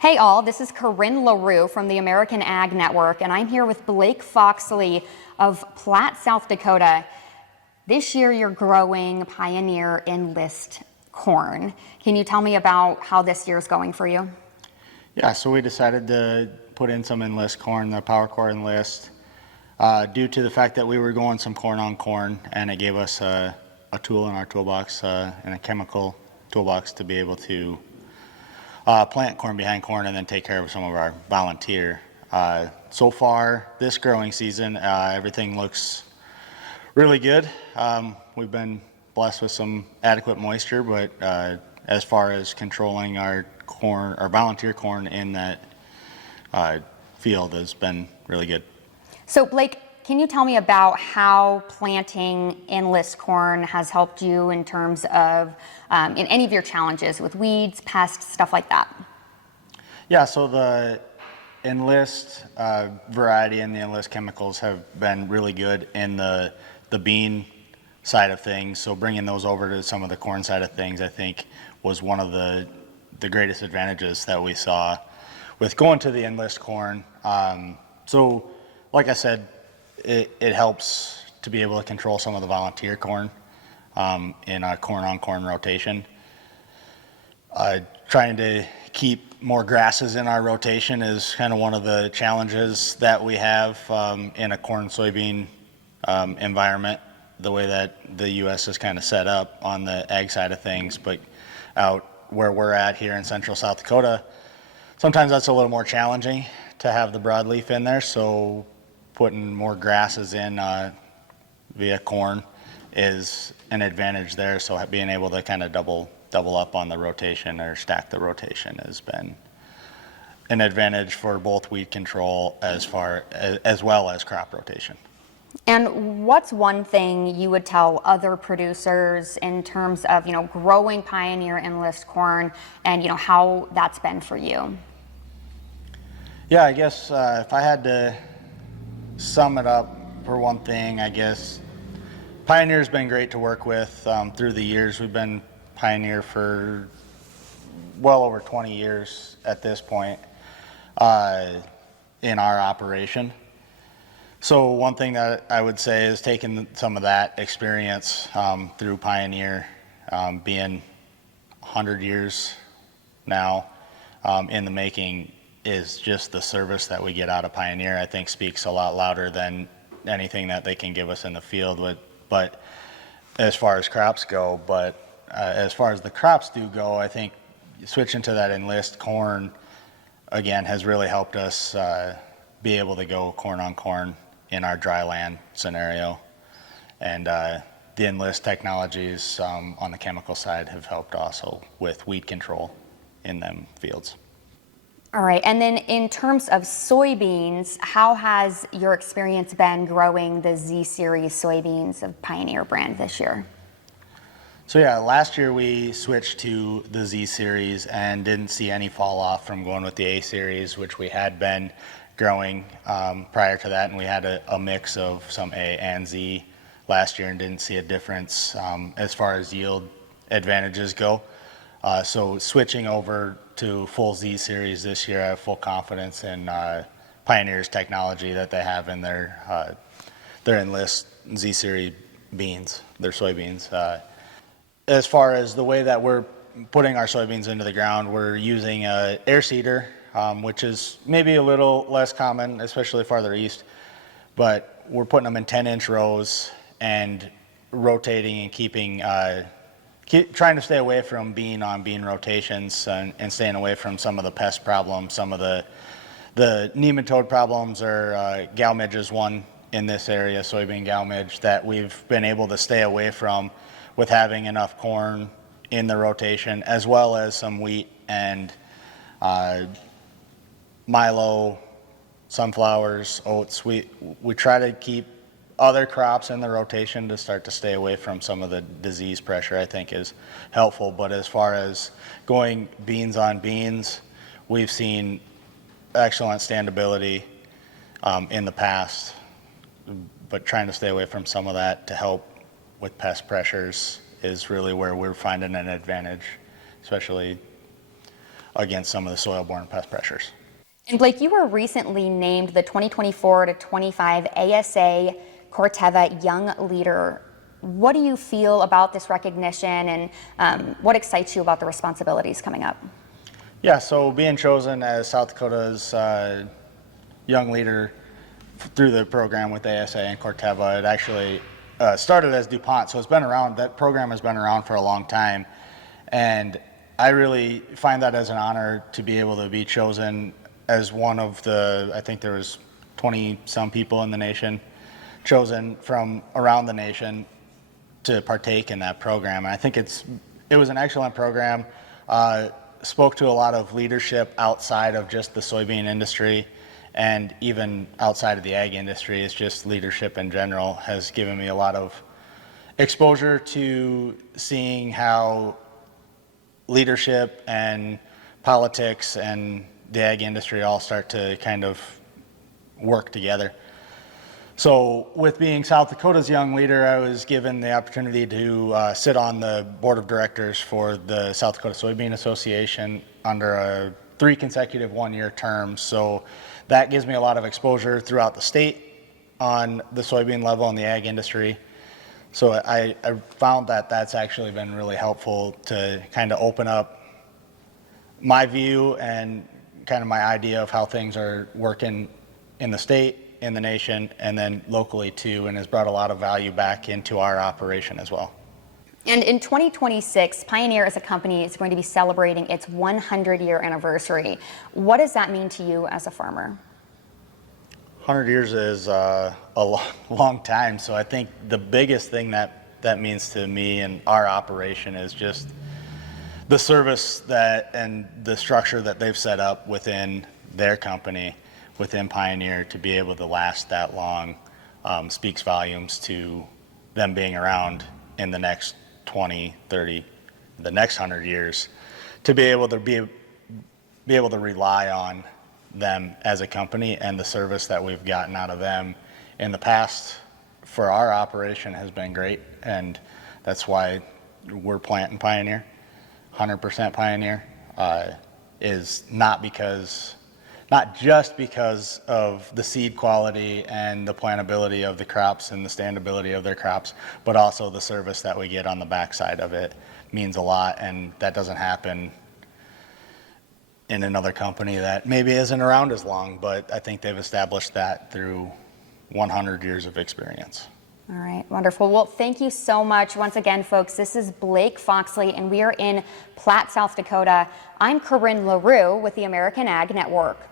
Hey all, this is Corryn La Rue from the American Ag Network, and I'm here with Blake Foxley of Platte, South Dakota. This year you're growing Pioneer Enlist corn. Can you tell me about how this year's going for you? Yeah, so we decided to put in some Enlist corn, the Powercore Enlist, due to the fact that we were going some corn on corn, and it gave us a tool in our toolbox and a chemical toolbox to be able to plant corn behind corn and then take care of some of our volunteer. So far this growing season, everything looks really good. We've been blessed with some adequate moisture, but as far as controlling our corn, our volunteer corn in that field has been really good. So Blake, can you tell me about how planting Enlist corn has helped you in terms of in any of your challenges with weeds, pests, stuff like that? Yeah, so the Enlist variety and the Enlist chemicals have been really good in the bean side of things. So bringing those over to some of the corn side of things, I think, was one of the greatest advantages that we saw with going to the Enlist corn. So like I said, it helps to be able to control some of the volunteer corn in a corn on corn rotation. Trying to keep more grasses in our rotation is kind of one of the challenges that we have in a corn soybean environment, the way that the U.S. is kind of set up on the ag side of things. But out where we're at here in central South Dakota, sometimes that's a little more challenging to have the broadleaf in there. So putting more grasses in via corn is an advantage there. So being able to kind of double up on the rotation or stack the rotation has been an advantage for both weed control as well as crop rotation. And what's one thing you would tell other producers in terms of, growing Pioneer Enlist corn and, how that's been for you? Yeah, I guess if I had to sum it up for one thing, I guess Pioneer's been great to work with through the years. We've been Pioneer for well over 20 years at this point in our operation. So one thing that I would say is taking some of that experience through Pioneer, being 100 years now in the making, is just the service that we get out of Pioneer, I think, speaks a lot louder than anything that they can give us in the field. But as far as crops go, as far as the crops do go, I think switching to that Enlist corn again has really helped us be able to go corn on corn in our dry land scenario. And the Enlist technologies on the chemical side have helped also with weed control in them fields. All right, and then in terms of soybeans, how has your experience been growing the Z Series soybeans of Pioneer brand this year? So yeah, last year we switched to the Z Series and didn't see any fall off from going with the A Series, which we had been growing prior to that, and we had a mix of some A and Z last year and didn't see a difference as far as yield advantages go. So switching over to full Z Series this year, I have full confidence in Pioneer's technology that they have in their Enlist Z Series beans, their soybeans. As far as the way that we're putting our soybeans into the ground, we're using an air seeder, which is maybe a little less common, especially farther east, but we're putting them in 10-inch rows and rotating and trying to stay away from bean on bean rotations and staying away from some of the pest problems. Some of the nematode problems or gal midge is one in this area, soybean gal midge, that we've been able to stay away from with having enough corn in the rotation, as well as some wheat and milo, sunflowers, oats. We try to keep other crops in the rotation to start to stay away from some of the disease pressure, I think, is helpful. But as far as going beans on beans, we've seen excellent standability in the past, but trying to stay away from some of that to help with pest pressures is really where we're finding an advantage, especially against some of the soil-borne pest pressures. And Blake, you were recently named the 2024 to 25 ASA Corteva Young Leader. What do you feel about this recognition, and what excites you about the responsibilities coming up? Yeah, so being chosen as South Dakota's Young Leader through the program with ASA and Corteva, it actually started as DuPont, so it's been around, that program has been around for a long time. And I really find that as an honor to be able to be chosen as one of the, I think there was 20 some people in the nation chosen from around the nation to partake in that program. And I think it was an excellent program, spoke to a lot of leadership outside of just the soybean industry, and even outside of the ag industry. It's just leadership in general has given me a lot of exposure to seeing how leadership and politics and the ag industry all start to kind of work together. So with being South Dakota's Young Leader, I was given the opportunity to sit on the board of directors for the South Dakota Soybean Association under 3 consecutive one-year terms. So that gives me a lot of exposure throughout the state on the soybean level in the ag industry. So I found that that's actually been really helpful to kind of open up my view and kind of my idea of how things are working in the state, in the nation, and then locally too, and has brought a lot of value back into our operation as well. And in 2026, Pioneer as a company is going to be celebrating its 100-year anniversary. What does that mean to you as a farmer? 100 years is a long time, so I think the biggest thing that means to me and our operation is just the service that and the structure that they've set up within their company, within Pioneer, to be able to last that long speaks volumes to them being around in the next 20, 30, the next 100 years, to be able to rely on them as a company, and the service that we've gotten out of them in the past for our operation has been great, and that's why we're planting Pioneer. 100% Pioneer is not just because of the seed quality and the plantability of the crops and the standability of their crops, but also the service that we get on the backside of it means a lot, and that doesn't happen in another company that maybe isn't around as long, but I think they've established that through 100 years of experience. All right, wonderful. Well, thank you so much. Once again, folks, this is Blake Foxley, and we are in Platte, South Dakota. I'm Corryn La Rue with the American Ag Network.